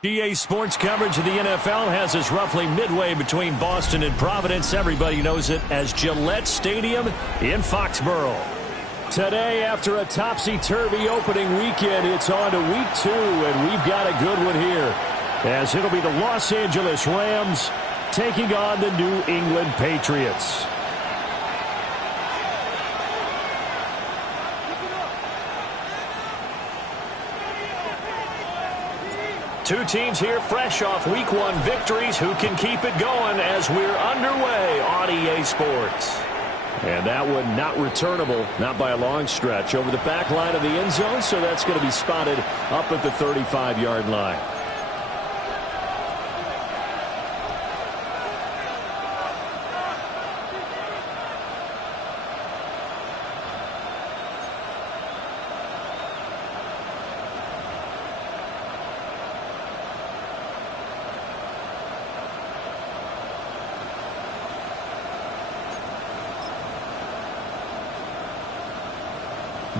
GA Sports coverage of the NFL has us roughly midway between Boston and Providence. Everybody knows it as Gillette Stadium in Foxborough. Today, after a topsy-turvy opening weekend, it's on to week 2, and we've got a good one here, as it'll be the Los Angeles Rams taking on the New England Patriots. Two teams here fresh off Week 1 victories. Who can keep it going as we're underway on EA Sports? And that one not returnable, not by a long stretch, over the back line of the end zone, so that's going to be spotted up at the 35-yard line.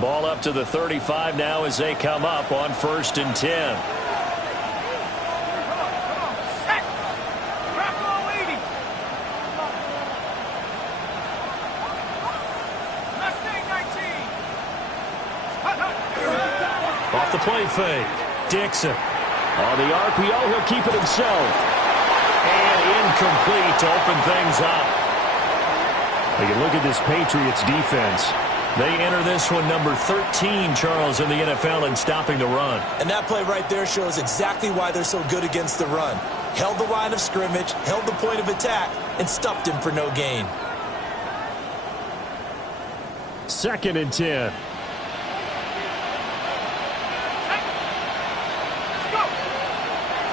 Ball up to the 35 now as they come up on 1st and 10. Off the play fake. Dixon. On the RPO, he'll keep it himself. And incomplete to open things up. You can look at this Patriots defense. They enter this one number 13, Charles, in the NFL in stopping the run. And that play right there shows exactly why they're so good against the run. Held the line of scrimmage, held the point of attack, and stuffed him for no gain. 2nd and 10.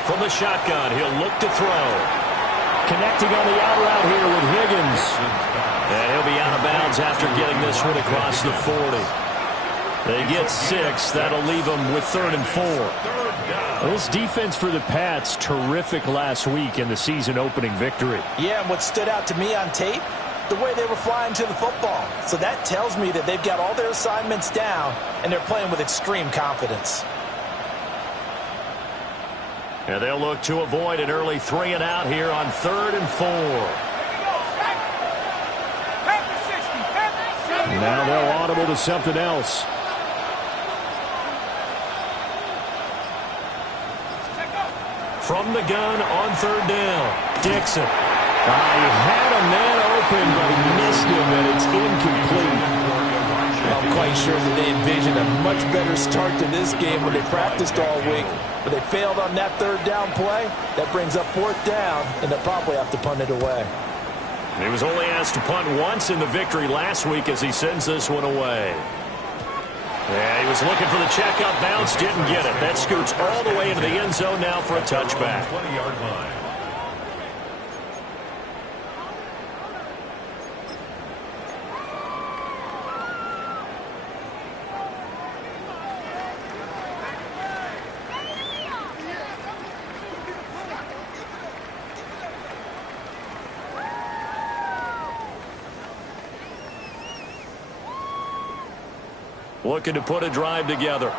From the shotgun, he'll look to throw. Connecting on the out route here with Higgins. And he'll be out of bounds after getting this one across the 40. They get 6. That'll leave them with 3rd and 4. Well, this defense for the Pats, terrific last week in the season-opening victory. Yeah, and what stood out to me on tape, the way they were flying to the football. So that tells me that they've got all their assignments down, and they're playing with extreme confidence. And they'll look to avoid an early 3 and out here on 3rd and 4. Now they'll audible to something else. From the gun on 3rd down. Dixon. He had a man open, but he missed him, and it's incomplete. I'm quite sure that they envisioned a much better start to this game when they practiced all week. But they failed on that 3rd down play. That brings up 4th down, and they'll probably have to punt it away. He was only asked to punt once in the victory last week as he sends this one away. Yeah, he was looking for the checkup bounce, didn't get it. That scoots all the way into the end zone now for a touchback. 20-yard line. Looking to put a drive together.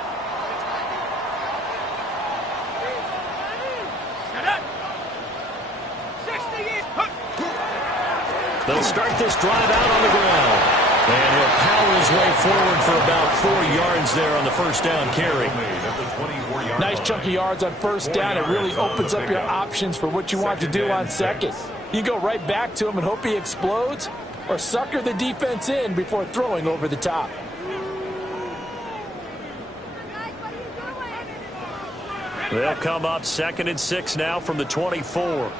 They'll start this drive out on the ground. And he'll power his way forward for about 4 yards there on the 1st down carry. Nice chunky yards on 1st down. It really opens up your options for what you want to do on 2nd. You go right back to him and hope he explodes, or sucker the defense in before throwing over the top. They'll come up 2nd and 6 now from the 24.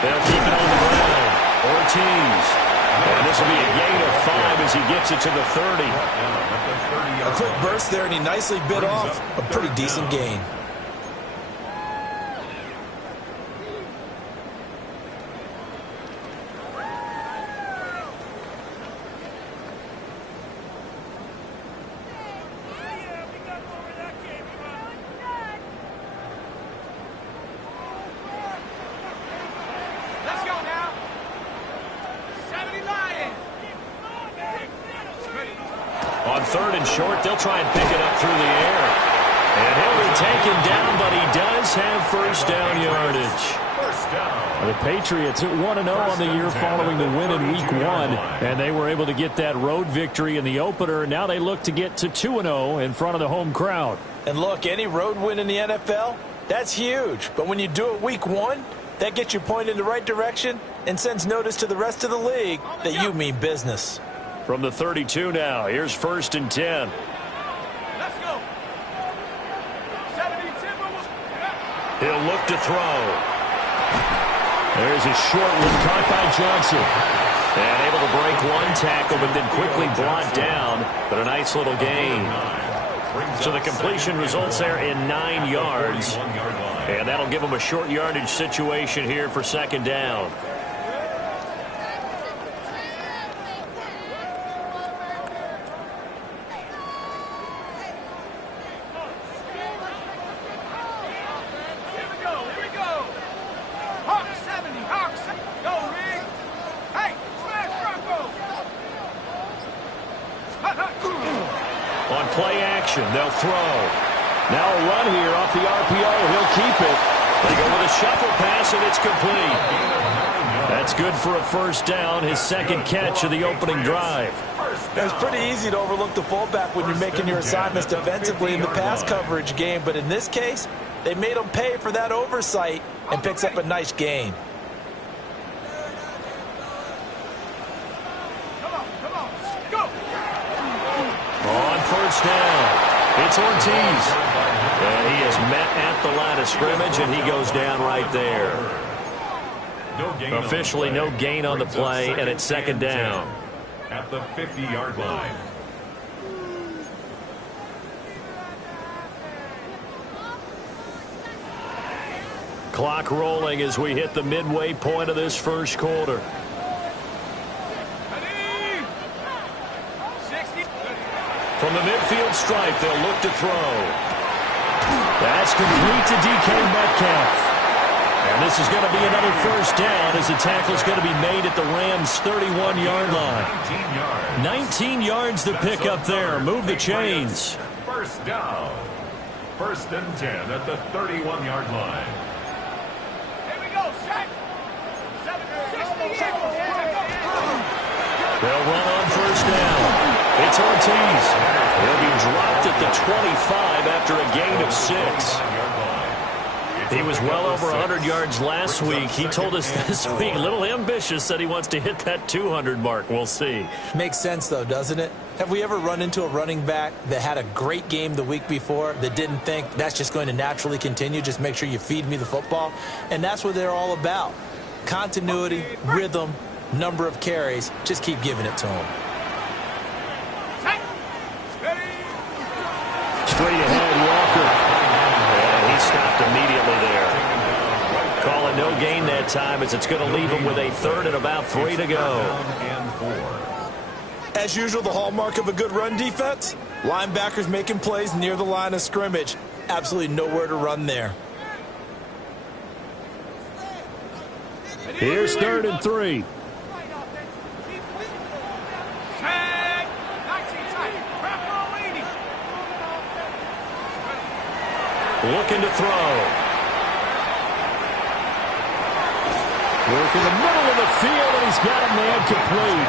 They'll keep it on the ground. Ortiz. And this will be a gain of 5 as he gets it to the 30. A quick burst there, and he nicely bit off a pretty decent gain. On 3rd and short, they'll try and pick it up through the air. And he'll be taken down, but he does have first down yardage. The Patriots at 1-0 on the year following the win in Week 1. And they were able to get that road victory in the opener. Now they look to get to 2-0 in front of the home crowd. And look, any road win in the NFL, that's huge. But when you do it Week 1, that gets you pointed in the right direction and sends notice to the rest of the league that you mean business. From the 32 now, here's 1st and 10. Let's go. 72. He'll look to throw. There's a short one caught by Johnson. And able to break one tackle, but then quickly brought down. But a nice little gain. So the completion results there in 9 yards. And that'll give them a short yardage situation here for 2nd down. On play action, they'll throw. Now a run here off the RPO. He'll keep it. They go with a shuffle pass, and it's complete. That's good for a first down, his 2nd catch of the opening drive. It's pretty easy to overlook the fullback when you're making your assignments defensively in the pass coverage game. But in this case, they made him pay for that oversight and picks up a nice gain. On first down, it's Ortiz. And he is met at the line of scrimmage, and he goes down right there. Officially no gain on the play, and it's 2nd down. At the 50-yard line. Clock rolling as we hit the midway point of this first quarter. From the midfield stripe, they'll look to throw. That's complete to DK Metcalf. And this is going to be another first down as the tackle's going to be made at the Rams' 31-yard line. 19 yards to pick up there. Move the chains. First down. 1st and 10 at the 31-yard line. Here we go. Set. 7-6. They'll run on first down. It's Ortiz. He'll be dropped at the 25 after a gain of 6. He was well over 100 yards last week. He told us this week, a little ambitious, said he wants to hit that 200 mark. We'll see. Makes sense, though, doesn't it? Have we ever run into a running back that had a great game the week before that didn't think that's just going to naturally continue? Just make sure you feed me the football. And that's what they're all about. Continuity, rhythm, number of carries. Just keep giving it to him. Straight ahead, Walker. And he stopped immediately there. Calling no gain that time as it's going to leave him with a 3rd and about 3 to go. As usual, the hallmark of a good run defense, linebackers making plays near the line of scrimmage. Absolutely nowhere to run there. Here's 3rd and 3. Looking to throw. Work in the middle of the field, and he's got a man complete.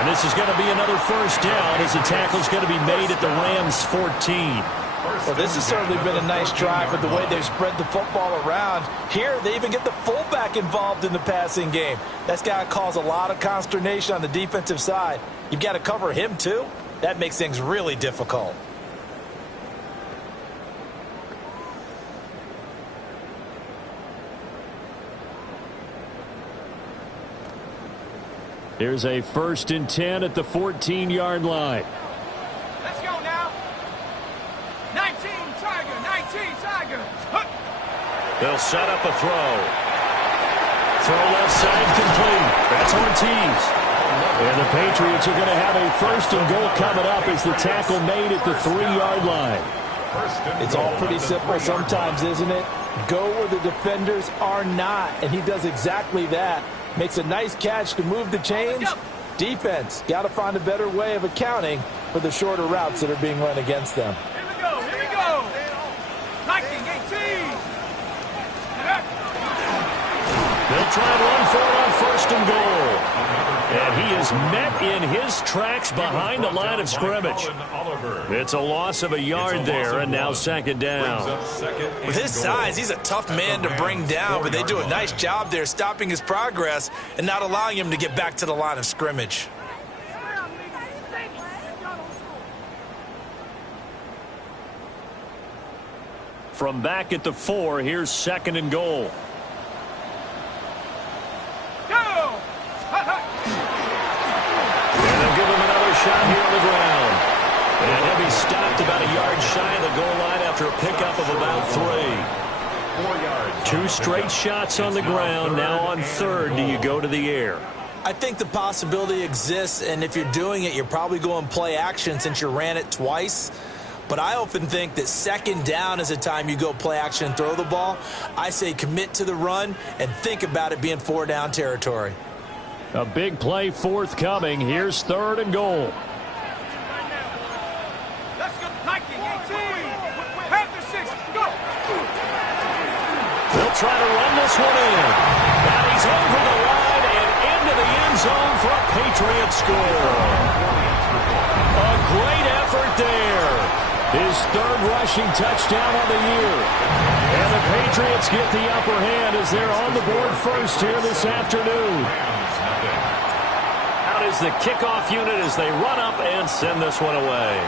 And this is going to be another first down as the tackle's going to be made at the Rams' 14. Well, this has certainly been a nice drive with the way they've spread the football around. Here, they even get the fullback involved in the passing game. That's got to cause a lot of consternation on the defensive side. You've got to cover him, too. That makes things really difficult. Here's a 1st and 10 at the 14-yard line. Let's go now. 19 Tiger, 19 Tiger. They'll set up a throw. Throw left side complete. That's Ortiz. And the Patriots are going to have a 1st and goal coming up as the tackle made at the 3-yard line. It's all pretty simple sometimes, isn't it? Go where the defenders are not, and he does exactly that. Makes a nice catch to move the chains. Defense got to find a better way of accounting for the shorter routes that are being run against them. Here we go, here we go. 19, 18. They'll try and run for it on 1st and goal. And he is met in his tracks behind the line of scrimmage. It's a loss of a yard there, and now 2nd down. With his size, he's a tough man to bring down, but they do a nice job there stopping his progress and not allowing him to get back to the line of scrimmage. From back at the 4, here's 2nd and goal. And they'll give him another shot here on the ground. And he'll be stopped about a yard shy of the goal line after a pickup of about 3. 2 straight shots on the ground. Now on 3rd, do you go to the air? I think the possibility exists, and if you're doing it, you're probably going play action since you ran it twice. But I often think that 2nd down is the time you go play action and throw the ball. I say commit to the run and think about it being 4-down territory. A big play forthcoming. Here's 3rd and goal. Let's go. 19, 18. Half the 6. Go. They'll try to run this one in. Now he's over the line and into the end zone for a Patriot score. A great effort there. His 3rd rushing touchdown of the year. And the Patriots get the upper hand as they're on the board first here this afternoon. Out is the kickoff unit as they run up and send this one away.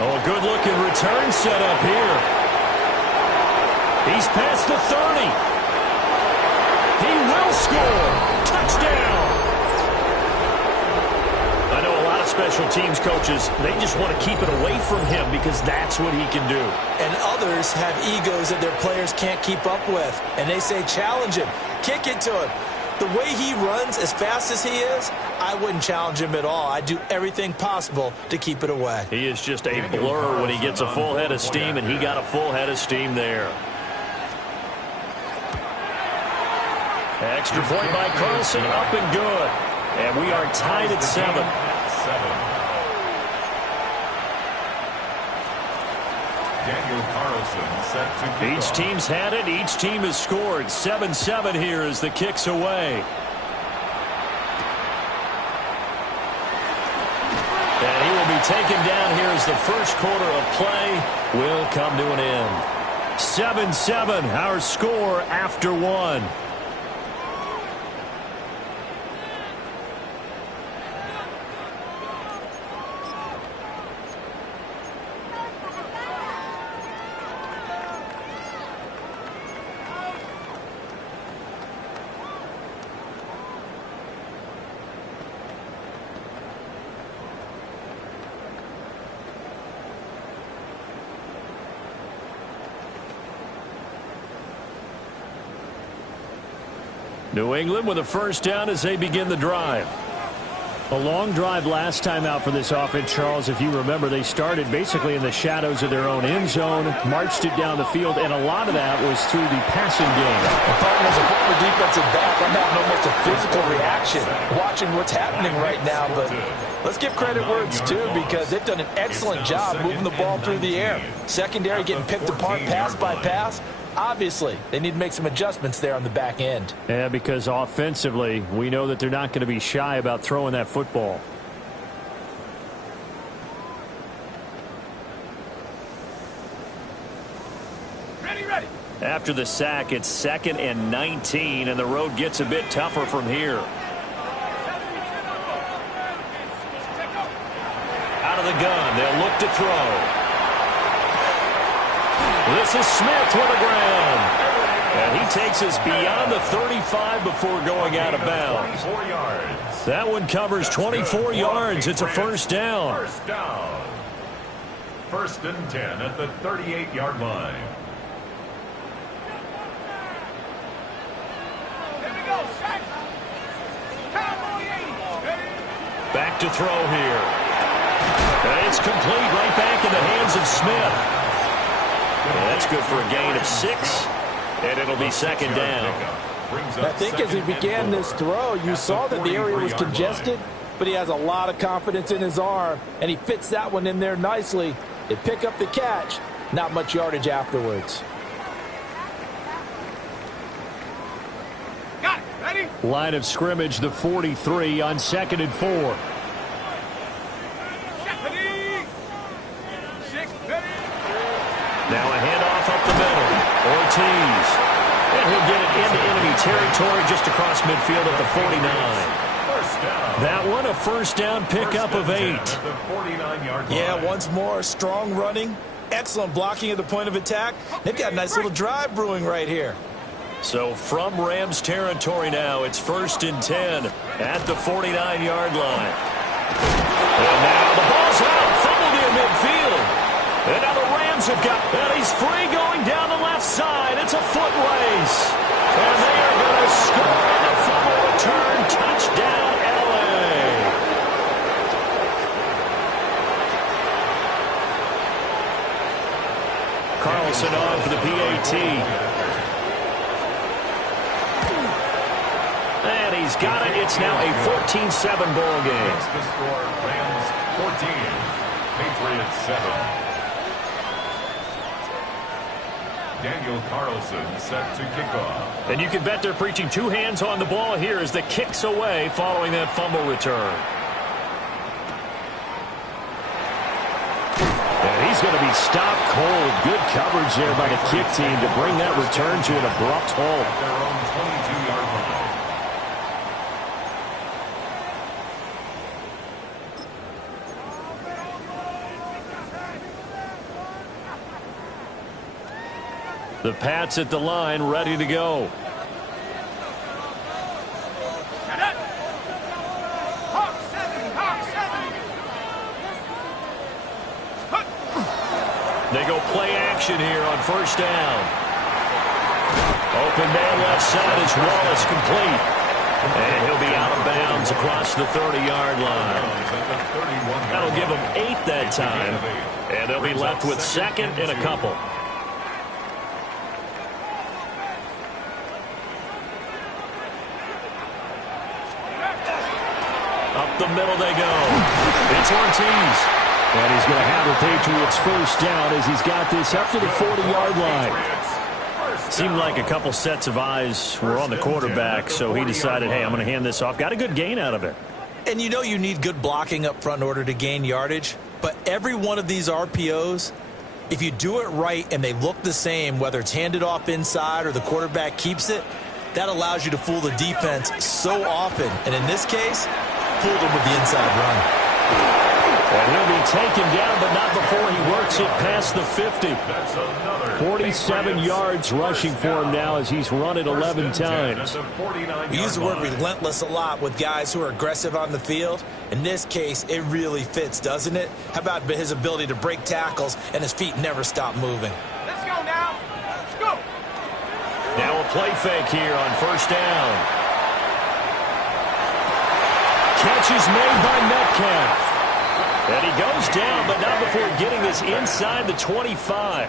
Oh, a good-looking return set up here. He's past the 30. He will score. Touchdown. I know a lot of special teams coaches, they just want to keep it away from him because that's what he can do. And others have egos that their players can't keep up with. And they say, challenge him, kick it to him. The way he runs as fast as he is, I wouldn't challenge him at all. I'd do everything possible to keep it away. He is just a blur when he gets a full head of steam, and he got a full head of steam there. Extra point by Carlson, up and good. And we are tied at 7. Daniel Carlson set to kick Each off. team's had it. Each team has scored. 7-7 here as the kick's away. And he will be taken down here as the first quarter of play will come to an end. 7-7, our score after 1. New England with a first down as they begin the drive. A long drive last time out for this offense, Charles. If you remember, they started basically in the shadows of their own end zone, marched it down the field, and a lot of that was through the passing game. As a former defensive back, I'm having almost a physical reaction watching what's happening right now. But let's give credit where it's due because they've done an excellent job moving the ball through the air. Secondary getting picked apart pass by pass. Obviously, they need to make some adjustments there on the back end. Yeah, because offensively, we know that they're not going to be shy about throwing that football. Ready. After the sack, it's 2nd and 19, and the road gets a bit tougher from here. Out of the gun, they'll look to throw. This is Smith with the ground. And he takes us beyond the 35 before going out of bounds. That one covers 24 yards. It's a first down. First down. 1st and 10 at the 38-yard line. Here we go, set. Cowboy 80. Back to throw here. And it's complete right back in the hands of Smith. That's good for a gain of 6, and it'll be 2nd down. I think as he began this throw, you saw that the area was congested, but he has a lot of confidence in his arm, and he fits that one in there nicely. They pick up the catch, not much yardage afterwards. Got it. Ready? Line of scrimmage, the 43 on 2nd and 4. Ready. 6, ready. Now a handoff up the middle. Ortiz. And he'll get it into enemy territory just across midfield at the 49. That one a first down pickup of 8. Yeah, once more, strong running, excellent blocking at the point of attack. They've got a nice little drive brewing right here. So from Rams territory now, it's 1st and 10 at the 49-yard line. And now the ball's out, fumbled near midfield. And now the Rams have got, and he's free going down the left side. It's a foot race. And they are going to score on the fumble return. Touchdown, L.A. Carlson on for the PAT. And he's got it. It's now a 14-7 ball game. That's the score. Rams 14, Patriots 7. Daniel Carlson set to kick off. And you can bet they're preaching 2 hands on the ball here as the kick's away following that fumble return. And he's going to be stopped cold. Good coverage there by the kick team to bring that return to an abrupt halt. Their own 22-yard line. The Pats at the line, ready to go. Set it. Hawk 7. They go play action here on first down. Open man left side is Wallace, complete. And he'll be out of bounds across the 30-yard line. That'll give them 8 that time. And they'll be left with 2nd and a couple. Up the middle they go. It's Ortiz. And he's going to have the Patriots first down as he's got this up to the 40-yard line. Seemed like a couple sets of eyes were on the quarterback, so he decided, hey, I'm going to hand this off. Got a good gain out of it. And you know you need good blocking up front in order to gain yardage, but every one of these RPOs, if you do it right and they look the same, whether it's handed off inside or the quarterback keeps it, that allows you to fool the defense so often. And in this case, fooled them with the inside run. And he'll be taken down, but not before he works it past the 50. 47 yards rushing for him now as he's run it 11 times. We use the word relentless a lot with guys who are aggressive on the field. In this case, it really fits, doesn't it? How about his ability to break tackles and his feet never stop moving? Let's go now. Let's go. Now a play fake here on first down. Catch is made by Metcalf. And he goes down, but not before getting this inside the 25.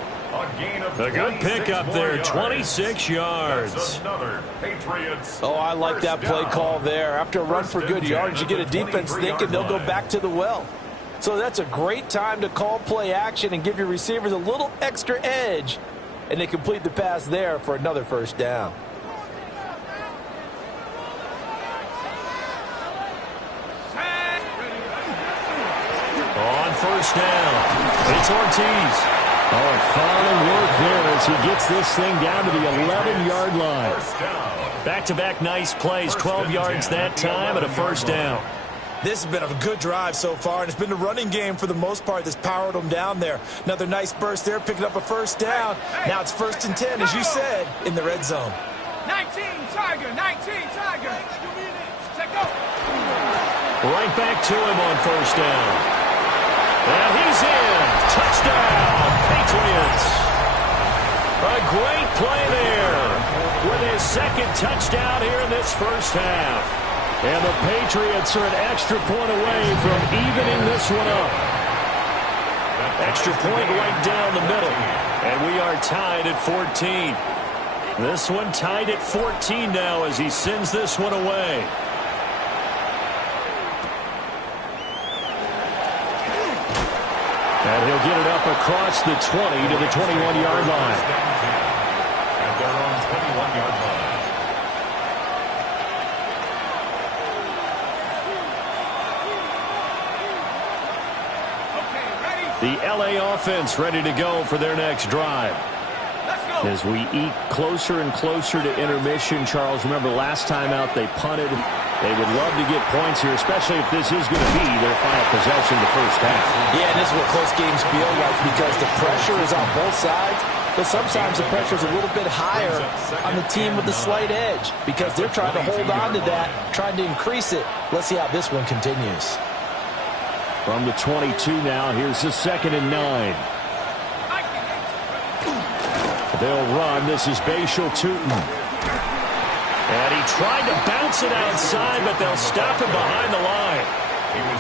A good pickup there, 26 yards. Oh, I like that play call there. After a run for good yards, you get a defense thinking they'll go back to the well. So that's a great time to call play action and give your receivers a little extra edge and they complete the pass there for another first down. On first down, it's Ortiz. Oh, fine work there as he gets this thing down to the 11-yard line. Back-to-back nice plays, 12 yards that time and a first down. This has been a good drive so far, and it's been the running game for the most part that's powered them down there. Another nice burst there, picking up a first down. Now it's 1st and 10, as you said, in the red zone. 19, Tiger, 19, Tiger. Check go. Right back to him on first down. And he's in. Touchdown, Patriots. A great play there with his second touchdown here in this first half. And the Patriots are an extra point away from evening this one up. Extra point right down the middle. And we are tied at 14. This one tied at 14 now as he sends this one away. And he'll get it up across the 20 to the 21-yard line. At their own 21-yard line. The LA offense ready to go for their next drive. As we eat closer and closer to intermission, Charles, remember last time out they punted. They would love to get points here, especially if this is going to be their final possession of the first half. Yeah, and this is what close games feel like because the pressure is on both sides, but sometimes the pressure is a little bit higher on the team with the slight edge because they're trying to hold on to that, trying to increase it. Let's see how this one continues. From the 22 now, here's the 2nd and 9. They'll run. This is Bashal Tootin. And he tried to bounce it outside, but they'll stop him behind the line.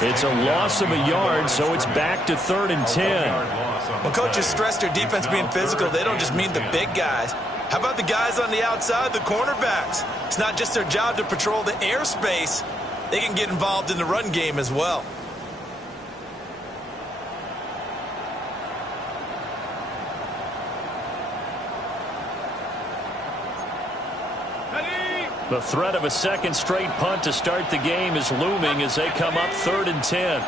It's a loss of a yard, so it's back to 3rd and 10. When coaches stress their defense being physical, they don't just mean the big guys. How about the guys on the outside, the cornerbacks? It's not just their job to patrol the airspace. They can get involved in the run game as well. The threat of a second straight punt to start the game is looming as they come up 3rd and 10.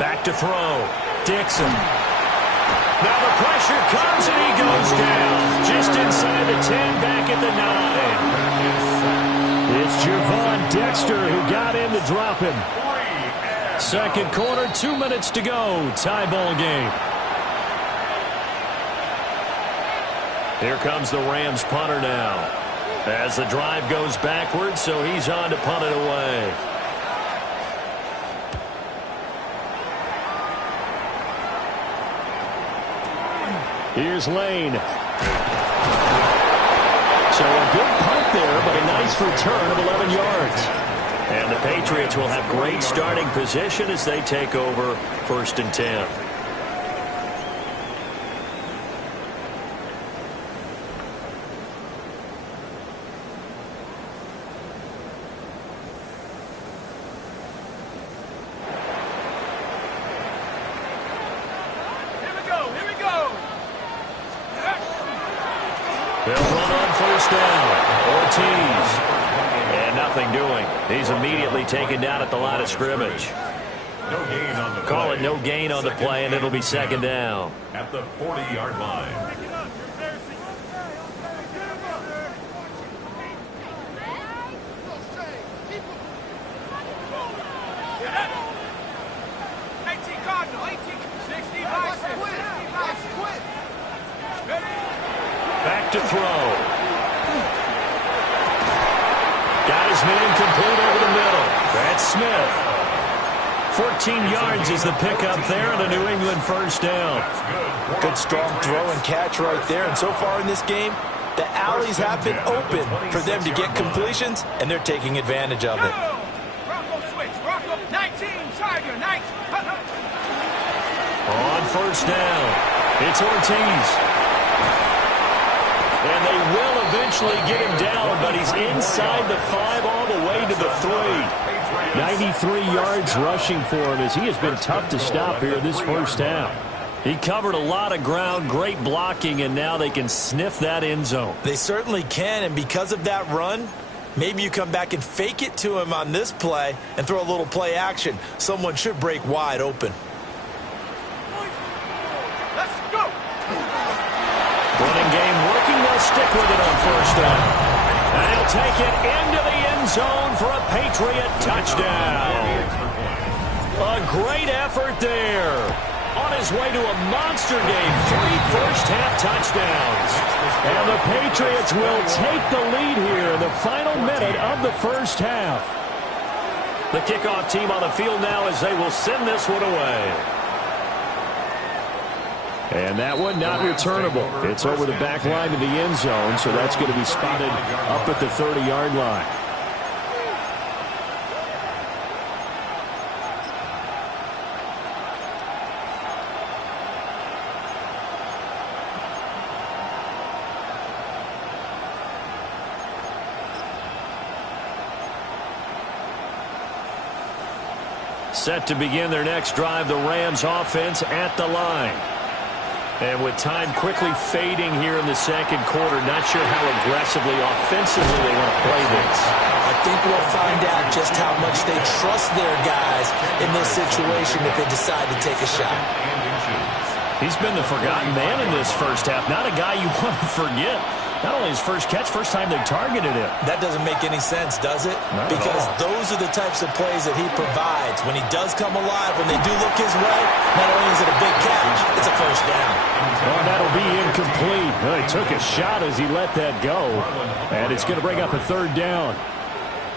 Back to throw. Dixon. Now the pressure comes and he goes down. Just inside the 10, back at the 9. It's Javon Dexter who got in to drop him. Second quarter, 2 minutes to go. Tie ball game. Here comes the Rams punter now. As the drive goes backwards, so he's on to punt it away. Here's Lane. So a good punt there, but a nice return of 11 yards. And the Patriots will have great starting position as they take over 1st and 10. They'll run on first down. Ortiz. And nothing doing. He's immediately taken down at the line of scrimmage. No gain on the Call play. it no gain on the play, and it'll be 2nd down. At the 40-yard line. Back to throw. Got his man complete over the middle. That's Smith. 14 yards is the pickup there, and a New England first down. Good strong throw and catch right there. And so far in this game, the alleys have been open for them to get completions, and they're taking advantage of it. On first down, it's Ortiz. And they will eventually get him down, but he's inside the 5 all the way to the 3. 93 yards rushing for him as he has been tough to stop here this first half. He covered a lot of ground, great blocking, and now they can sniff that end zone. They certainly can, and because of that run, maybe you come back and fake it to him on this play and throw a little play action. Someone should break wide open. Let's go. Running game working. They'll stick with it on first down. And he'll take it into the end zone for a Patriot touchdown. A great effort there. On his way to a monster game, 3 first-half touchdowns. And the Patriots will take the lead here in the final minute of the first half. The kickoff team on the field now as they will send this one away. And that one not returnable. It's over the back line of the end zone, so that's going to be spotted up at the 30-yard line. Set to begin their next drive, the Rams offense at the line. And with time quickly fading here in the second quarter, not sure how aggressively, offensively they want to play this. I think we'll find out just how much they trust their guys in this situation if they decide to take a shot. He's been the forgotten man in this first half. Not a guy you want to forget. Not only his first catch, first time they've targeted him. That doesn't make any sense, does it? Because those are the types of plays that he provides. When he does come alive, when they do look his way, not only is it a big catch, it's a first down. Well, that'll be incomplete. Well, he took a shot as he let that go. And it's going to bring up a third down.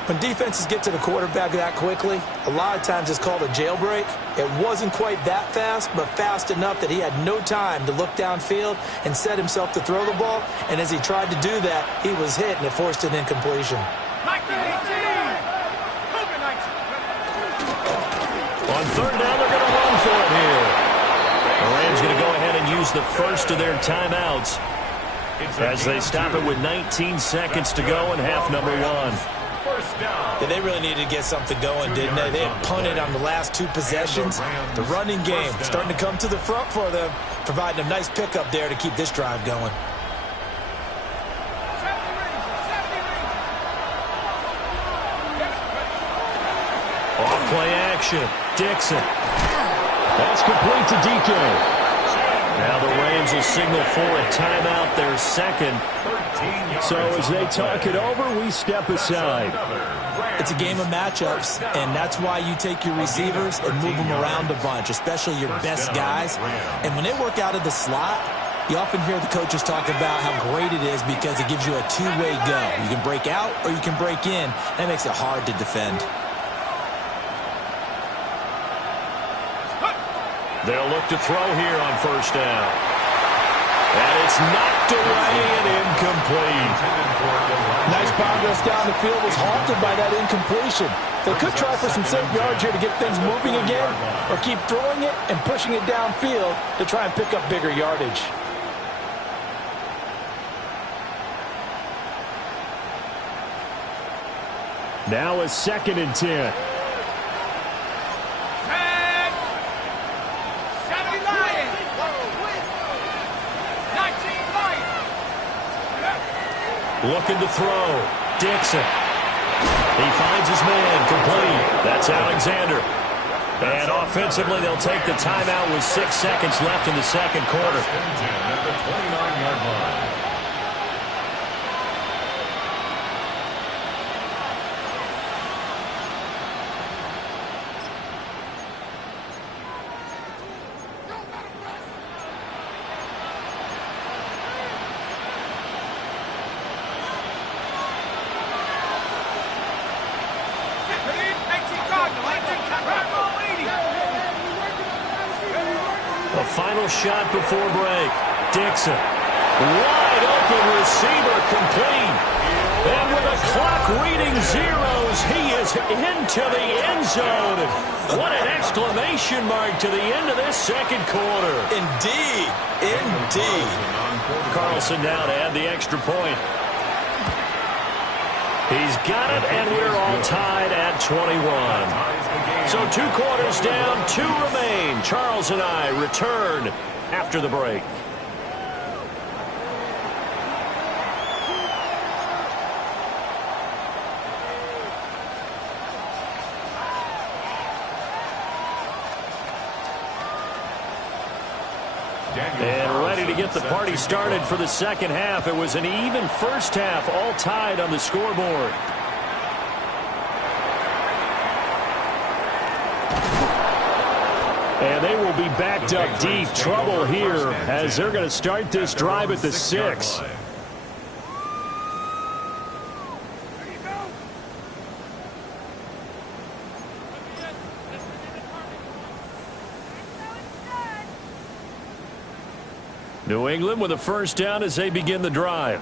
When defenses get to the quarterback that quickly, a lot of times it's called a jailbreak. It wasn't quite that fast, but fast enough that he had no time to look downfield and set himself to throw the ball. And as he tried to do that, he was hit, and it forced an incompletion. 19-18. On third down, they're going to run for it here. The Rams going to go ahead and use the first of their timeouts as they stop it with 19 seconds to go in half number 1. Yeah, they really needed to get something going, didn't they? They had punted on the last 2 possessions. The running game starting to come to the front for them, providing a nice pickup there to keep this drive going. Off play action. Dixon. That's complete to DK. Now the Rams will signal for a timeout, their second. So as they talk it over, we step aside. It's a game of matchups, and that's why you take your receivers and move them around a bunch, especially your best guys. And when they work out of the slot, you often hear the coaches talk about how great it is because it gives you a two-way go. You can break out or you can break in. That makes it hard to defend. They'll look to throw here on first down. And it's knocked away and incomplete. Nice progress down the field, was halted by that incompletion. They could try for some safe yards here to get things moving again, or keep throwing it and pushing it downfield to try and pick up bigger yardage. Now a 2nd and 10. Looking to throw. Dixon. He finds his man. Complete. That's Alexander. And offensively, they'll take the timeout with 6 seconds left in the second quarter. At the 29-yard line. A final shot before break. Dixon. Wide open receiver, complete. And with a clock reading zeros, he is into the end zone. What an exclamation mark to the end of this second quarter. Indeed. Indeed. Carlson now to add the extra point. He's got it, and we're all tied at 21. So 2 quarters down, 2 remain. Charles and I return after the break. And ready to get the party started for the second half. It was an even first half, all tied on the scoreboard. And they will be backed up deep. Trouble here as they're going to start this drive at the 6. New England with a first down as they begin the drive.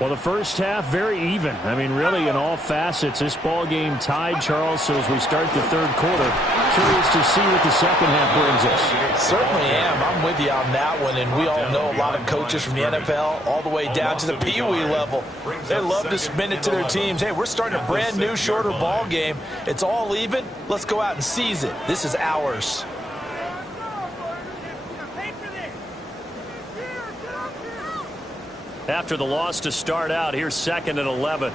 Well, the first half, very even. I mean, really, in all facets, this ball game tied, Charles. So as we start the third quarter, curious to see what the second half brings us. Certainly am. I'm with you on that one. And we all know a lot of coaches from the NFL all the way down to the Pee Wee level. They love to spin it to their teams. Hey, we're starting a brand new, shorter ball game. It's all even. Let's go out and seize it. This is ours. After the loss to start out, here's 2nd and 11.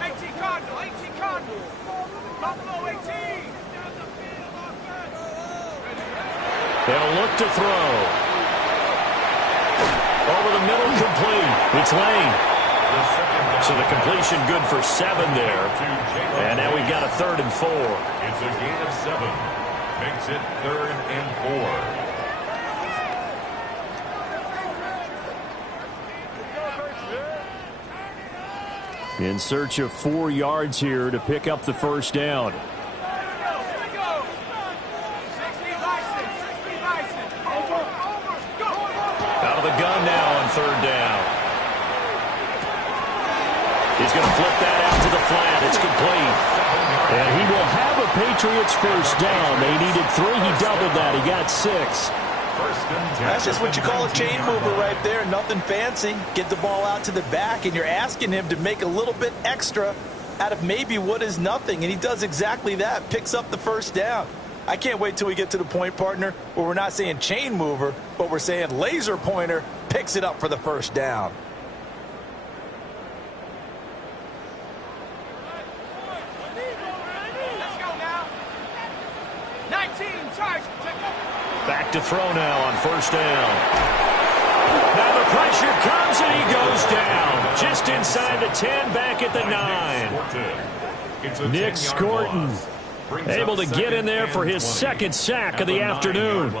18 Cardinal, 18 Cardinal. Buffalo 18. They'll look to throw. Over the middle, complete. It's Lane. So the completion good for 7 there. And now we've got a 3rd and 4. It's a gain of 7. Makes it 3rd and 4. In search of 4 yards here to pick up the first down. Out of the gun now on 3rd down. He's going to flip that out to the flat. It's complete. And he will have a Patriots first down. They needed 3. He doubled that. He got 6. That's just what you call a chain mover right there. Nothing fancy. Get the ball out to the back, and you're asking him to make a little bit extra out of maybe what is nothing, and he does exactly that. Picks up the first down. I can't wait till we get to the point, partner, where we're not saying chain mover, but we're saying laser pointer picks it up for the first down. Let's go now. 19 charge. Back to throw now on first down. Now the pressure comes and he goes down. Just inside the 10, back at the 9. Nick Scorton able to get in there for his 2nd sack of the afternoon.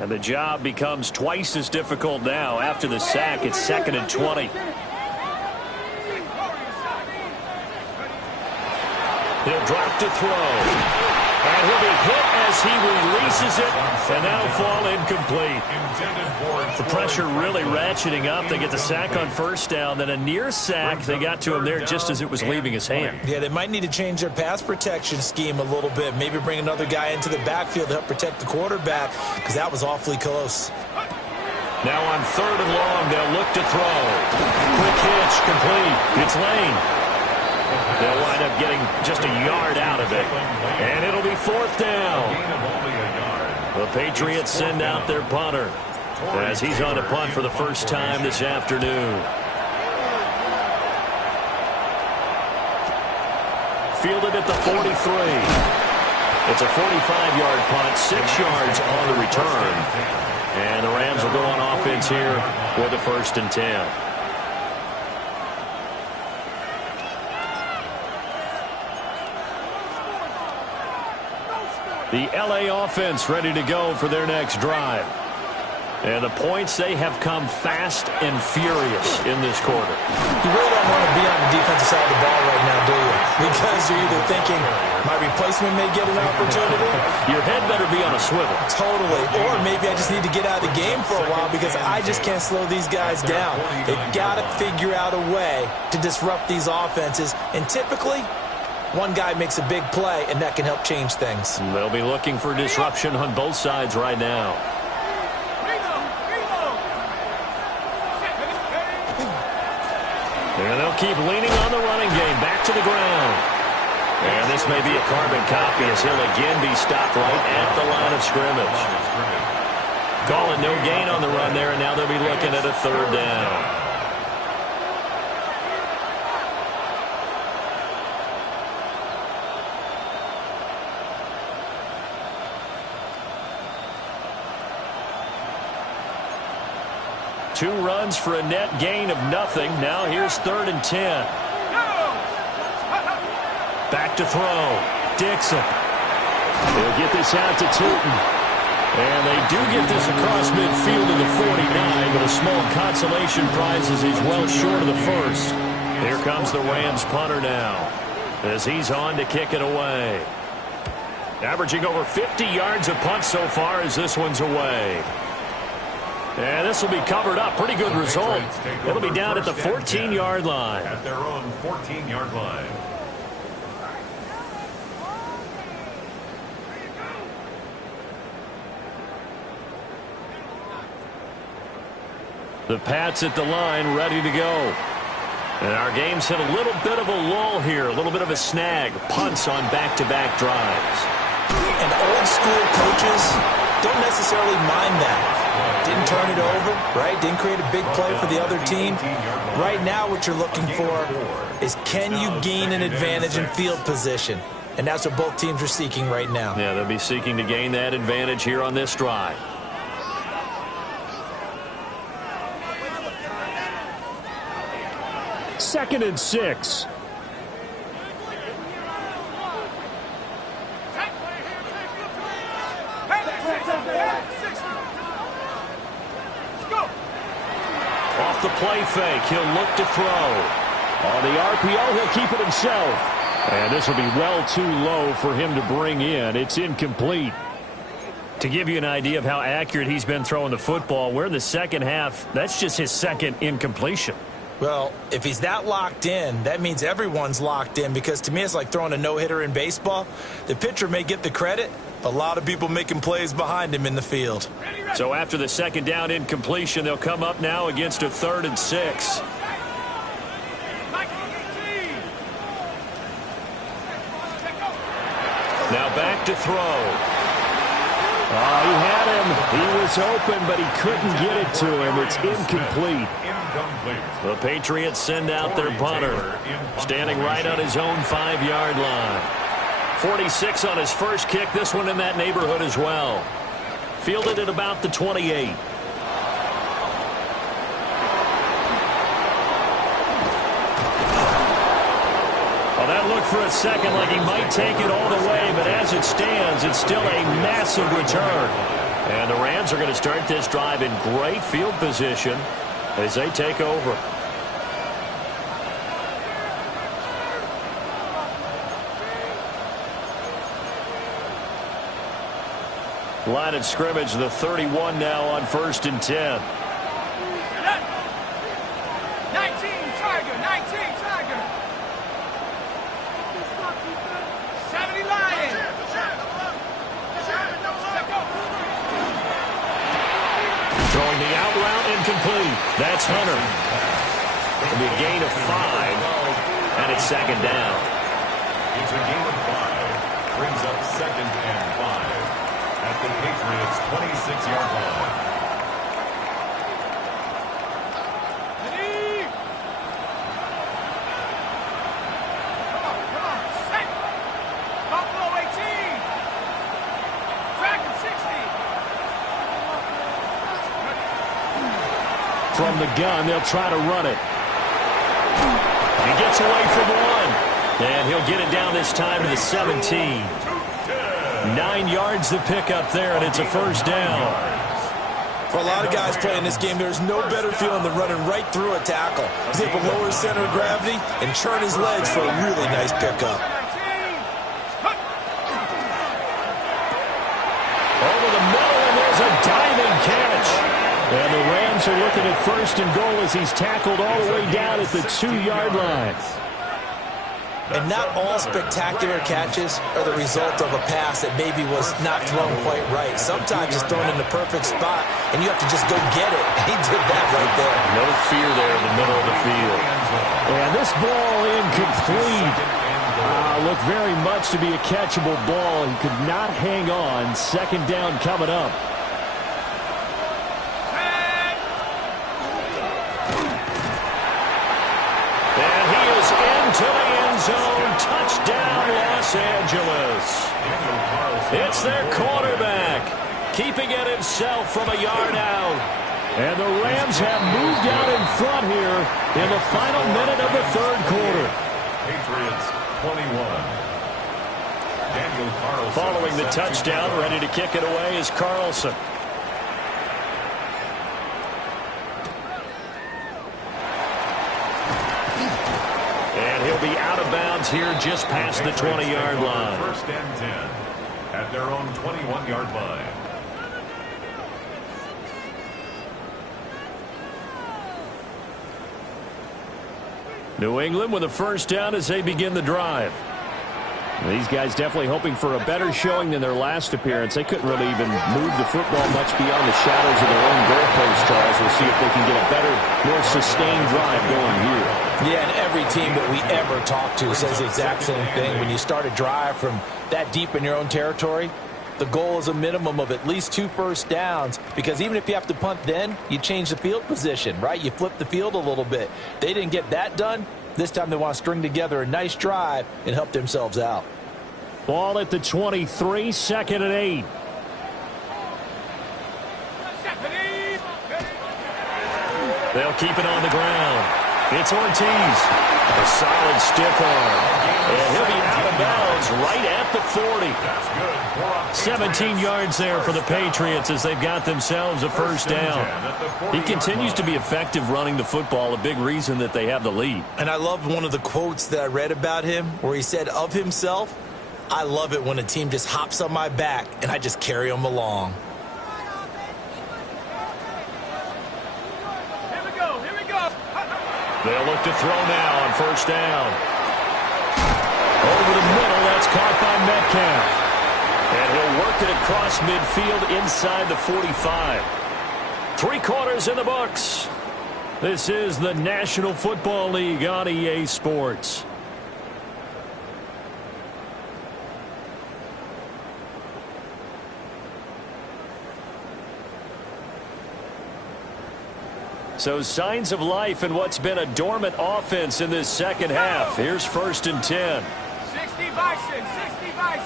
And the job becomes twice as difficult now. After the sack, it's 2nd and 20. He'll drop to throw. And he'll be hit as he releases it, and that'll fall incomplete. The pressure really ratcheting up. They get the sack on first down, then a near sack. They got to him there just as it was leaving his hand. Yeah, they might need to change their pass protection scheme a little bit. Maybe bring another guy into the backfield to help protect the quarterback, because that was awfully close. Now on 3rd and long, they'll look to throw. Quick hitch, complete. It's Lane. They'll wind up getting just a yard out of it. And it'll be 4th down. The Patriots send out their punter as he's on a punt for the first time this afternoon. Fielded at the 43. It's a 45-yard punt, 6 yards on the return. And the Rams will go on offense here with a 1st and 10. The LA offense ready to go for their next drive. And the points, they have come fast and furious in this quarter. You really don't want to be on the defensive side of the ball right now, do you? Because you're either thinking, my replacement may get an opportunity. Your head better be on a swivel. Totally. Or maybe I just need to get out of the game for a while because I just can't slow these guys down. They've got to figure out a way to disrupt these offenses. And typically, One guy makes a big play, and that can help change things. They'll be looking for disruption on both sides right now. And they'll keep leaning on the running game. Back to the ground. And this may be a carbon copy as he'll again be stopped right at the line of scrimmage. Calling no gain on the run there, and now they'll be looking at a third down. Two runs for a net gain of nothing. Now here's 3rd and 10. Back to throw. Dixon. They'll get this out to Tootin. And they do get this across midfield to the 49, but a small consolation prize as he's well short of the first. Here comes the Rams punter now as he's on to kick it away. Averaging over 50 yards a punt so far as this one's away. And this will be covered up. Pretty good result. It'll be down at the 14-yard line. At their own 14-yard line. The Pats at the line, ready to go. And our game's hit a little bit of a lull here, a little bit of a snag. Punts on back-to-back drives. And old school coaches don't necessarily mind that. Didn't turn it over, right? Didn't create a big play for the other team. Right now what you're looking for is can you gain an advantage in field position? And that's what both teams are seeking right now. Yeah, they'll be seeking to gain that advantage here on this drive. Second and 6. Off the play fake, he'll look to throw. On the RPO, he'll keep it himself. And this will be well too low for him to bring in. It's incomplete. To give you an idea of how accurate he's been throwing the football, we're in the second half. That's just his second incompletion. Well, if he's that locked in, that means everyone's locked in, because to me it's like throwing a no-hitter in baseball. The pitcher may get the credit, a lot of people making plays behind him in the field. So after the second down incompletion, they'll come up now against a 3rd and 6. Now back to throw. Oh, he had him. He was open, but he couldn't get it to him. It's incomplete. The Patriots send out their punter, standing right on his own 5-yard line. 46 on his first kick. This one in that neighborhood as well. Fielded at about the 28. Well, that looked for a second like he might take it all the way, but as it stands, it's still a massive return. And the Rams are going to start this drive in great field position as they take over. Line of scrimmage, the 31 now on 1st and 10. 19 Tiger, 19 Tiger. 70 Lion. Throwing the out route incomplete. That's Hunter. It'll be a gain of 5, and it's second down. It's a gain of 5. Brings up 2nd and 5 at the Patriots' 26-yard line. Come on, set. Buffalo 18. Dragon 60. From the gun, they'll try to run it. He gets away from one. And he'll get it down this time to the 17. 9 yards to pick up there, and it's a first down. For a lot of guys playing this game, there's no better feeling than running right through a tackle. He's able to lower his center of gravity and churn his legs for a really nice pickup. Over the middle, and there's a diving catch. And the Rams are looking at 1st and goal as he's tackled all the way down at the 2-yard line. And not all spectacular catches are the result of a pass that maybe was not thrown quite right. Sometimes it's thrown in the perfect spot, and you have to just go get it. He did that right there. No fear there in the middle of the field. And this ball incomplete. Looked very much to be a catchable ball. He could not hang on. Second down coming up. And he is into the end zone. Touchdown, Los Angeles. It's their quarterback, keeping it himself from a yard out. And the Rams have moved out in front here in the final minute of the third quarter. Patriots 21. Following the touchdown, ready to kick it away is Carlson. And he'll be out of bounds here just past the 20-yard line. First and 10 at their own 21-yard line. New England with a first down as they begin the drive. These guys definitely hoping for a better showing than their last appearance. They couldn't really even move the football much beyond the shadows of their own goalpost, Charles. We'll see if they can get a better, more sustained drive going here. Yeah, and every team that we ever talk to says the exact same thing. When you start a drive from that deep in your own territory, the goal is a minimum of at least 2 first downs, because even if you have to punt then, you change the field position, right? You flip the field a little bit. They didn't get that done. This time they want to string together a nice drive and help themselves out. Ball at the 23, second and 8. They'll keep it on the ground. It's Ortiz. A solid stiff arm. And he'll be out of bounds right at the 40. 17 yards there for the Patriots as they've got themselves a first down. He continues to be effective running the football, a big reason that they have the lead. And I loved one of the quotes that I read about him where he said of himself, "I love it when a team just hops on my back and I just carry them along." They'll look to throw now on first down. Over the middle, that's caught by Metcalf. And he'll work it across midfield inside the 45. 3 quarters in the books. This is the National Football League on EA Sports. So signs of life in what's been a dormant offense in this second half. Here's first and 10. 60 Bison, 60 Bison.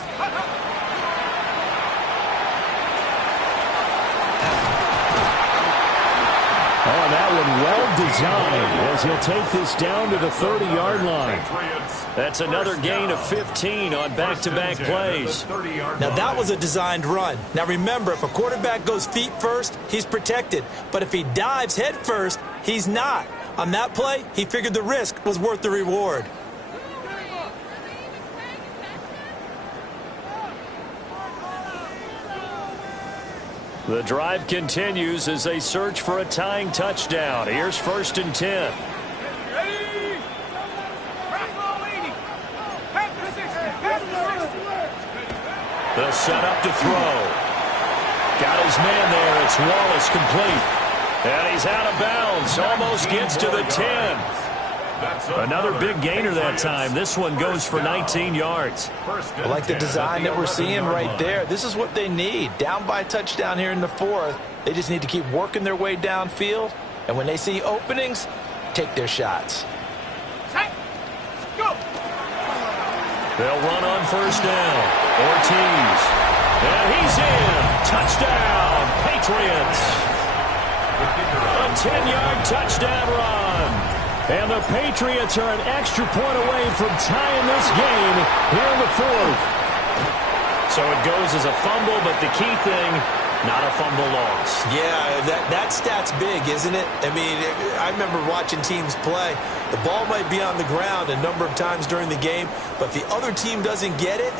Oh, that one well designed as he'll take this down to the 30-yard line. That's another gain of 15 on back-to-back plays. Now, that was a designed run. Now, remember, if a quarterback goes feet first, he's protected. But if he dives head first, he's not. On that play, he figured the risk was worth the reward. The drive continues as they search for a tying touchdown. Here's first and 10. Ready? They'll set up to throw. Got his man there. It's Wallace complete. And he's out of bounds. Almost gets to the 10. Another big gainer that time. This one goes for 19 yards. I like the design that we're seeing right there. This is what they need. Down by a touchdown here in the 4th. They just need to keep working their way downfield. And when they see openings, take their shots. Go. They'll run on first down. Ortiz. And he's in. Touchdown, Patriots. A 10-yard touchdown run. And the Patriots are an extra point away from tying this game here in the 4th. So it goes as a fumble, but the key thing, not a fumble loss. Yeah, that stat's big, isn't it? I mean, I remember watching teams play. The ball might be on the ground a number of times during the game, but if the other team doesn't get it,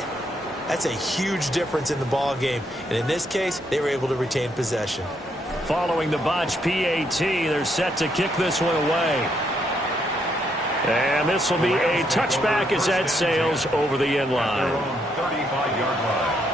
that's a huge difference in the ball game. And in this case, they were able to retain possession. Following the botch PAT, they're set to kick this one away. And this will be a touchback as that sails over the end line. 35-yard line.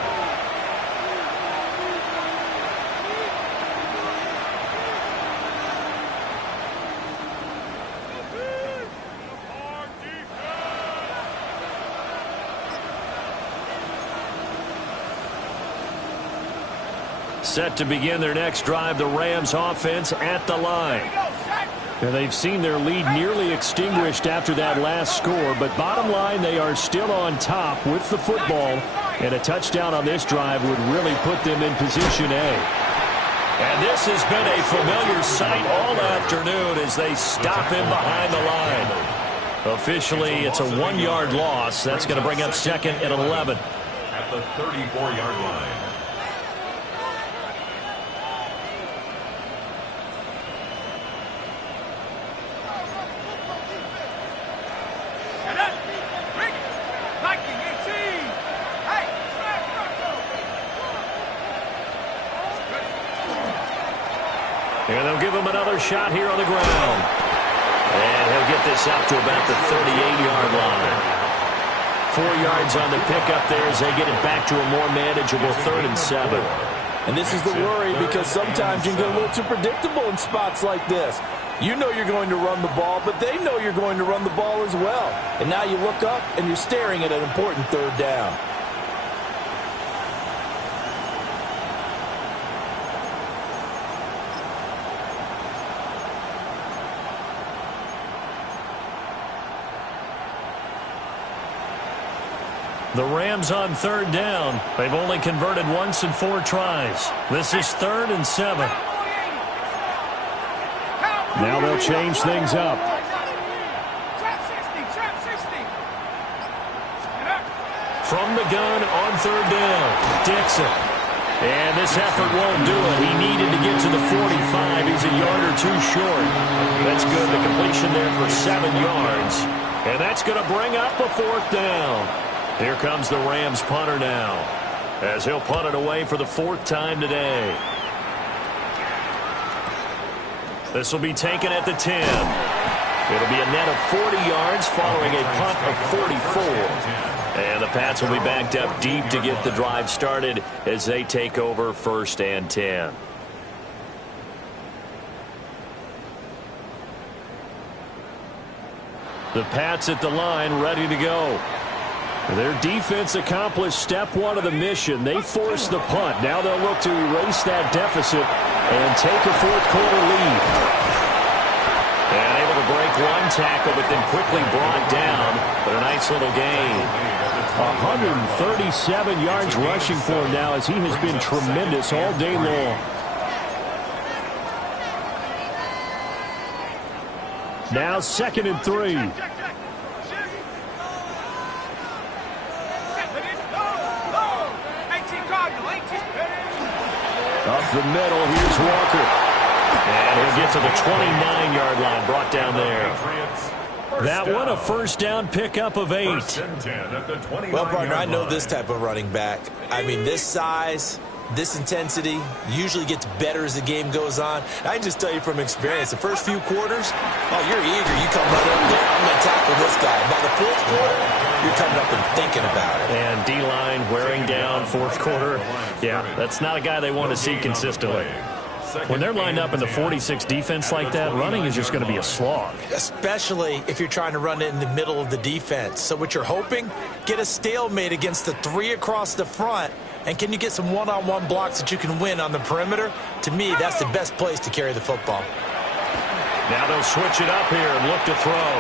Set to begin their next drive, the Rams offense at the line. And they've seen their lead nearly extinguished after that last score, but bottom line, they are still on top with the football, and a touchdown on this drive would really put them in position A. And this has been a familiar sight all afternoon as they stop him behind the line. Officially, it's a 1-yard loss. That's going to bring up second and 11. At the 34-yard line. And they'll give him another shot here on the ground. And he'll get this out to about the 38-yard line. 4 yards on the pickup there as they get it back to a more manageable 3rd and 7. And this is the worry because sometimes you can get a little too predictable in spots like this. You know you're going to run the ball, but they know you're going to run the ball as well. And now you look up and you're staring at an important 3rd down. The Rams on 3rd down. They've only converted once in 4 tries. This is 3rd and 7. Now they'll change things up. From the gun on 3rd down, Dixon. And this effort won't do it. He needed to get to the 45. He's a yard or 2 short. That's good. The completion there for 7 yards. And that's going to bring up a 4th down. Here comes the Rams punter now, as he'll punt it away for the 4th time today. This will be taken at the 10. It'll be a net of 40 yards following a punt of 44. And the Pats will be backed up deep to get the drive started as they take over 1st and 10. The Pats at the line ready to go. Their defense accomplished step 1 of the mission. They forced the punt. Now they'll look to erase that deficit and take a 4th quarter lead. And able to break 1 tackle, but then quickly brought down. But a nice little gain. 137 yards rushing for him now as he has been tremendous all day long. Now 2nd and 3. Up the middle, here's Walker. And he'll get to the 29-yard line, brought down there. That one a 1st down pickup of 8. Well, partner, I know this type of running back. I mean, this size, this intensity usually gets better as the game goes on. I can just tell you from experience, the first few quarters, oh, you're eager. You come right up there, I'm going to tackle this guy. By the 4th quarter, you're coming up and thinking about it. And D-line wearing down 4th quarter. Yeah, that's not a guy they want to see consistently. When they're lined up in the 46 defense like that, running is just going to be a slog. Especially if you're trying to run it in the middle of the defense. So what you're hoping, get a stalemate against the 3 across the front. And can you get some one-on-one blocks that you can win on the perimeter? To me, that's the best place to carry the football. Now they'll switch it up here and look to throw.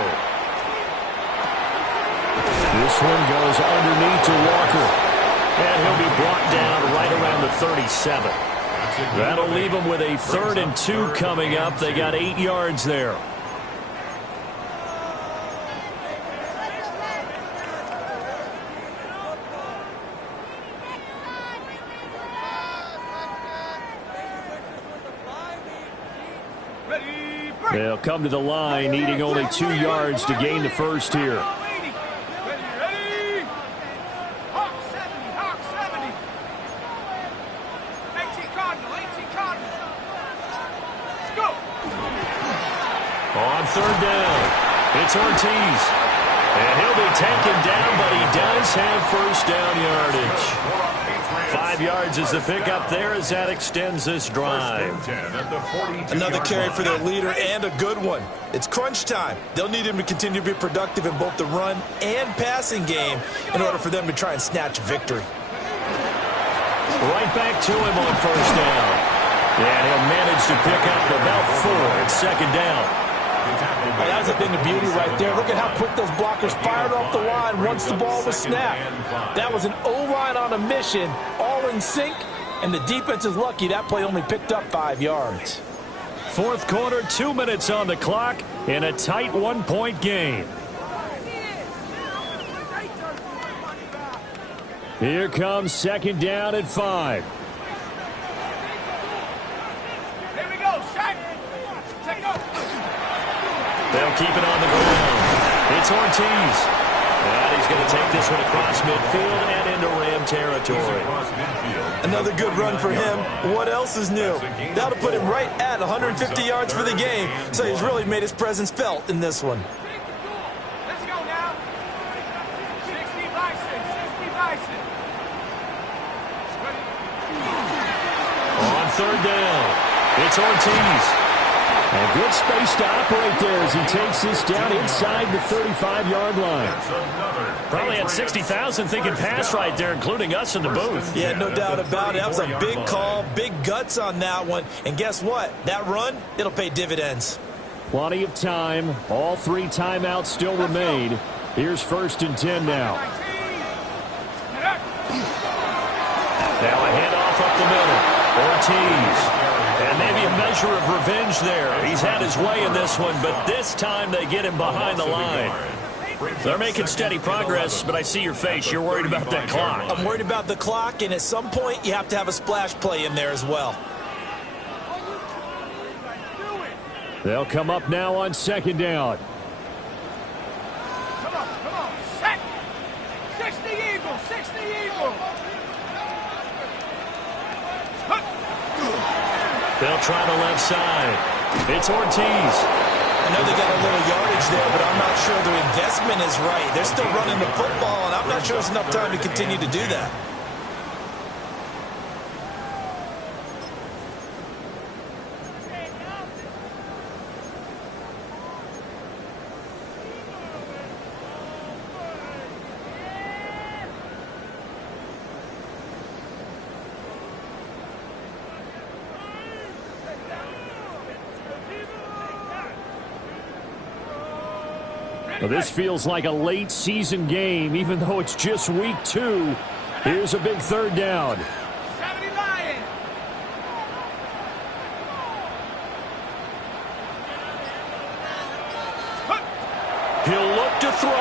This one goes underneath to Walker. And he'll be brought down right around the 37. That'll leave them with a 3rd and 2 coming up. They got 8 yards there. They'll come to the line, needing only 2 yards to gain the 1st here. On 3rd down. It's Ortiz. And he'll be taken down, but he does have first down yardage. 5 yards is the pickup there as that extends this drive. Another carry for their leader and a good one. It's crunch time. They'll need him to continue to be productive in both the run and passing game in order for them to try and snatch victory. Right back to him on first down. And he'll manage to pick up about 4. It's second down. Well, that was a thing of beauty right there. Look at how quick those blockers fired off the line once the ball was snapped. That was an O-line on a mission, all in sync, and the defense is lucky that play only picked up 5 yards. Fourth quarter, 2 minutes on the clock in a tight 1-point game. Here comes second down at 5. Here we go, Shaq. Take off. They'll keep it on the ground. It's Ortiz. And he's going to take this one across midfield and into Ram territory. Another good run for him. What else is new? That'll put him right at 150 yards for the game, so he's really made his presence felt in this one. Let's go now. 60 Bison, 60 Bison. On third down, it's Ortiz. And good space to operate there as he takes this down inside the 35-yard line. Probably had 60,000 thinking pass right there, including us in the booth. Yeah, no doubt about it. That was a big call, big guts on that one. And guess what? That run, it'll pay dividends. Plenty of time. All 3 timeouts still remain. Here's first and 10 now. Now a handoff up the middle. Ortiz. And maybe a measure of revenge there. He's had his way in this one, but this time they get him behind the line. They're making steady progress, but I see your face. You're worried about that clock. I'm worried about the clock, and at some point you have to have a splash play in there as well. They'll come up now on second down. Come on. Shaq. 60 Eagles, 60 Eagles. They'll try the left side. It's Ortiz. I know they got a little yardage there, but I'm not sure their investment is right. They're still running the football, and I'm not sure there's enough time to continue to do that. Well, this feels like a late season game, even though it's just week 2. Here's a big third down. 70 Lions. He'll look to throw.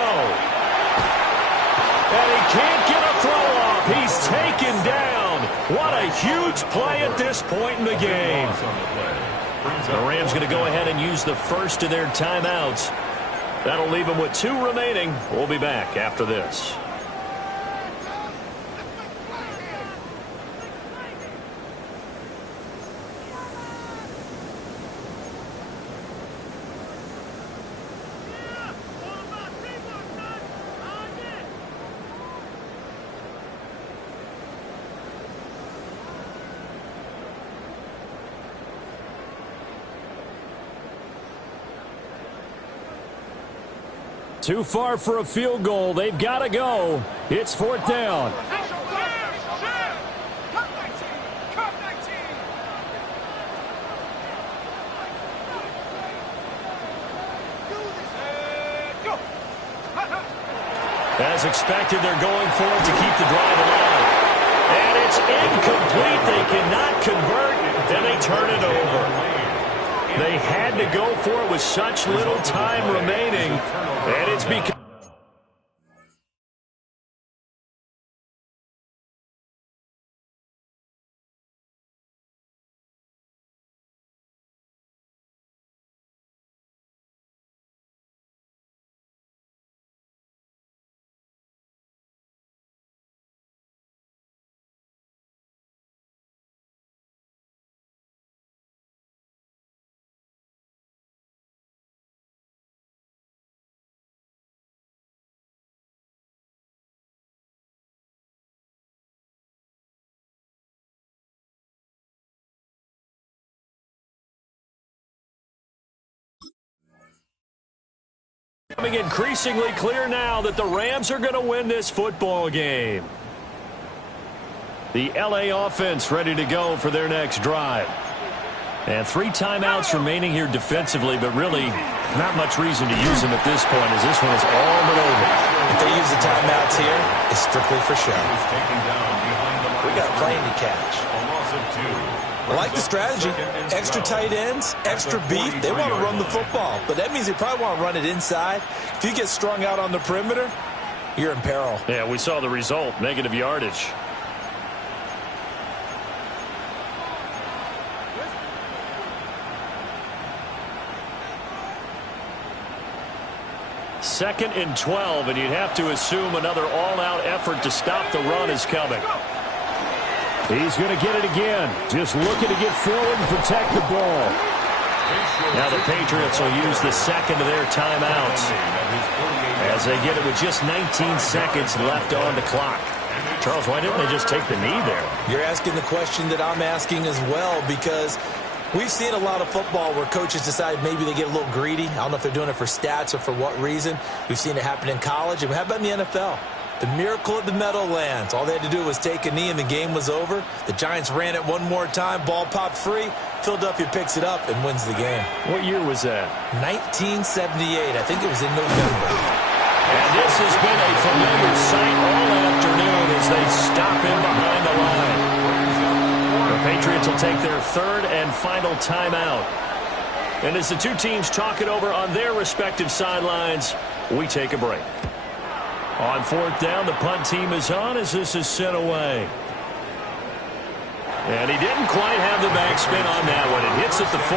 And he can't get a throw off. He's taken down. What a huge play at this point in the game. The Rams going to go ahead and use the first of their timeouts. That'll leave them with 2 remaining. We'll be back after this. Too far for a field goal. They've got to go. It's fourth down. As expected, they're going for it to keep the drive alive. And it's incomplete. They cannot convert, and they turn it over. They had to go for it with such little time remaining, and it's because Becoming increasingly clear now that the Rams are going to win this football game. The LA offense ready to go for their next drive. And 3 timeouts remaining here defensively, but really not much reason to use them at this point as this one is all but over. If they use the timeouts here, it's strictly for show. We got a plane to catch. I like the strategy. Extra tight ends, extra beef. They want to run the football, but that means they probably want to run it inside. If you get strung out on the perimeter, you're in peril. Yeah, we saw the result, negative yardage. Second and 12, and you'd have to assume another all-out effort to stop the run is coming. He's going to get it again. Just looking to get forward and protect the ball. Now the Patriots will use the second of their timeouts as they get it with just 19 seconds left on the clock. Charles, why didn't they just take the knee there? You're asking the question that I'm asking as well, because we've seen a lot of football where coaches decide maybe they get a little greedy. I don't know if they're doing it for stats or for what reason. We've seen it happen in college. And how about in the NFL? The miracle of the Meadowlands. All they had to do was take a knee and the game was over. The Giants ran it one more time. Ball popped free. Philadelphia picks it up and wins the game. What year was that? 1978. I think it was in November. And this has been a familiar sight all afternoon as they stop him behind the line. The Patriots will take their third and final timeout. And as the two teams talk it over on their respective sidelines, we take a break. On fourth down, the punt team is on as this is sent away. And he didn't quite have the backspin on that one. It hits at the 4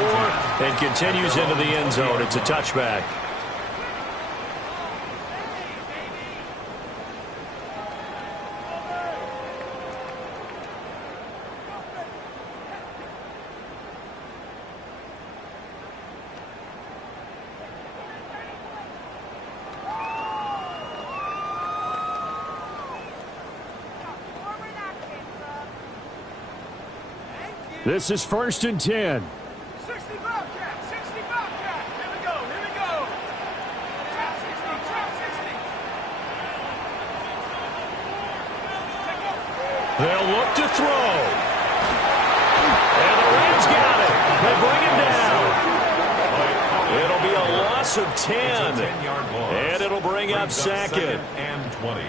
and continues into the end zone. It's a touchback. This is 1st and 10. 60 Bobcat, 60 Bobcat. Here we go, here we go. Trap 60, trap 60. Take off. They'll look to throw. And the Rams got it. They bring it down. It'll be a loss of 10. And it'll bring up second. And 20.